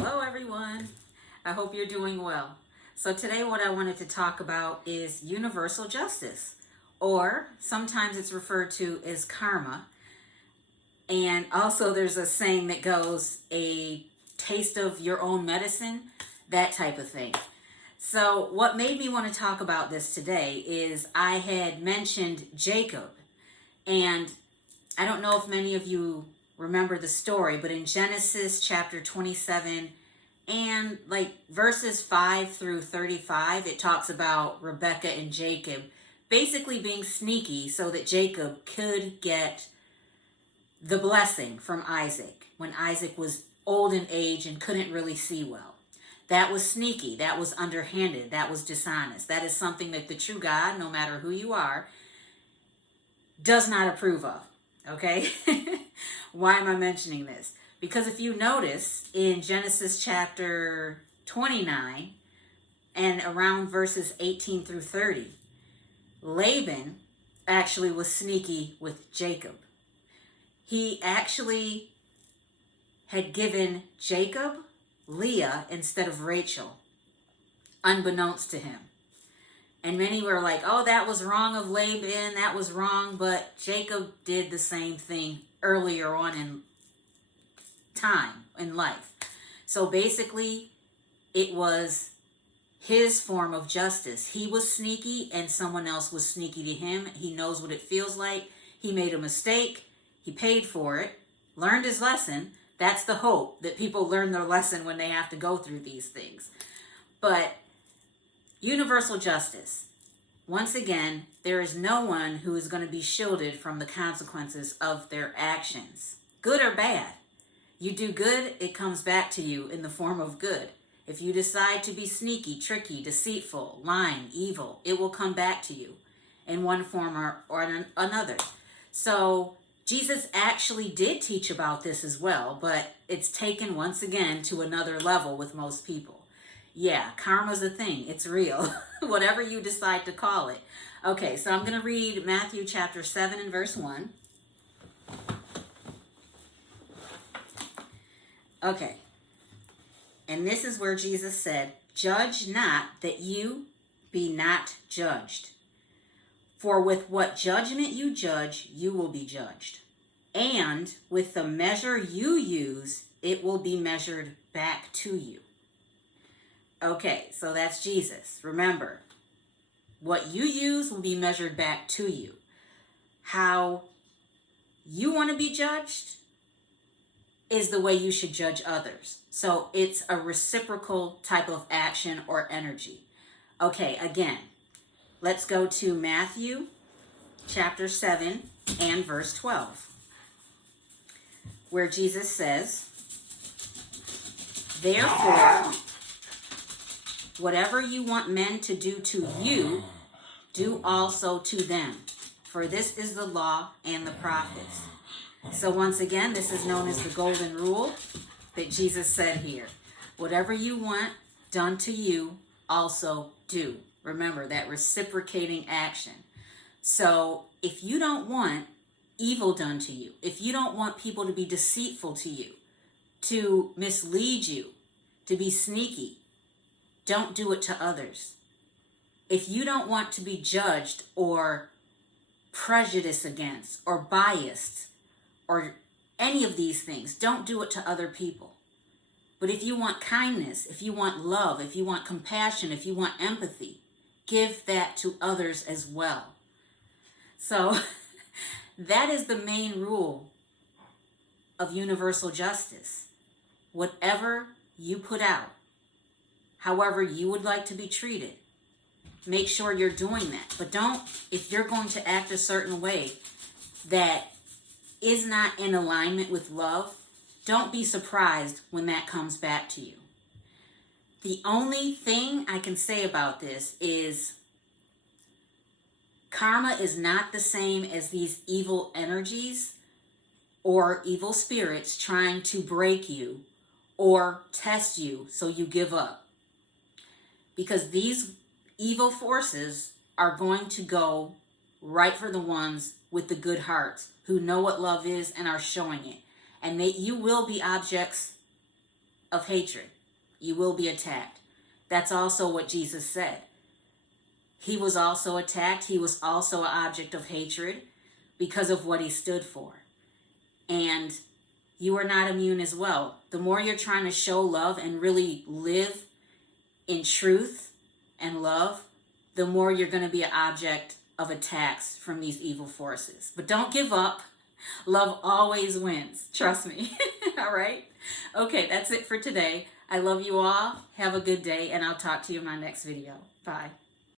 Hello everyone, I hope you're doing well. So today what I wanted to talk about is universal justice, or sometimes it's referred to as karma. And also there's a saying that goes, a taste of your own medicine, that type of thing. So what made me want to talk about this today is I had mentioned Jacob, and I don't know if many of you remember the story, but in Genesis chapter 27 and like verses 5 through 35, it talks about Rebekah and Jacob basically being sneaky so that Jacob could get the blessing from Isaac when Isaac was old in age and couldn't really see well. That was sneaky. That was underhanded. That was dishonest. That is something that the true God, no matter who you are, does not approve of. Okay? Why am I mentioning this? Because if you notice in Genesis chapter 29 and around verses 18 through 30, Laban actually was sneaky with Jacob. He actually had given Jacob Leah instead of Rachel, unbeknownst to him. And many were like, oh, that was wrong of Laban, that was wrong. But Jacob did the same thing earlier on in time, in life. So basically, it was his form of justice. He was sneaky and someone else was sneaky to him. He knows what it feels like. He made a mistake. He paid for it, learned his lesson. That's the hope, that people learn their lesson when they have to go through these things. But universal justice. Once again, there is no one who is going to be shielded from the consequences of their actions, good or bad. You do good, it comes back to you in the form of good. If you decide to be sneaky, tricky, deceitful, lying, evil, it will come back to you in one form or another. So Jesus actually did teach about this as well, but it's taken once again to another level with most people. Yeah, karma's a thing. It's real. Whatever you decide to call it. Okay, so I'm going to read Matthew chapter 7 and verse 1. Okay. And this is where Jesus said, "Judge not, that you be not judged. For with what judgment you judge, you will be judged. And with the measure you use, it will be measured back to you." Okay, so that's Jesus. Remember, what you use will be measured back to you. How you want to be judged is the way you should judge others. So it's a reciprocal type of action or energy. Okay, again, let's go to Matthew chapter 7 and verse 12, where Jesus says, "Therefore, whatever you want men to do to you, do also to them. For this is the law and the prophets." So once again, this is known as the golden rule that Jesus said here. Whatever you want done to you, also do. Remember that reciprocating action. So if you don't want evil done to you, if you don't want people to be deceitful to you, to mislead you, to be sneaky, don't do it to others. If you don't want to be judged or prejudiced against or biased or any of these things, don't do it to other people. But if you want kindness, if you want love, if you want compassion, if you want empathy, give that to others as well. So that is the main rule of universal justice. Whatever you put out, however you would like to be treated, make sure you're doing that. But don't, if you're going to act a certain way that is not in alignment with love, don't be surprised when that comes back to you. The only thing I can say about this is karma is not the same as these evil energies or evil spirits trying to break you or test you so you give up. Because these evil forces are going to go right for the ones with the good hearts who know what love is and are showing it. And you will be objects of hatred. You will be attacked. That's also what Jesus said. He was also attacked. He was also an object of hatred because of what he stood for. And you are not immune as well. The more you're trying to show love and really live in truth and love, the more you're going to be an object of attacks from these evil forces. But don't give up. Love always wins. Trust me. All right? Okay, that's it for today. I love you all. Have a good day, and I'll talk to you in my next video. Bye.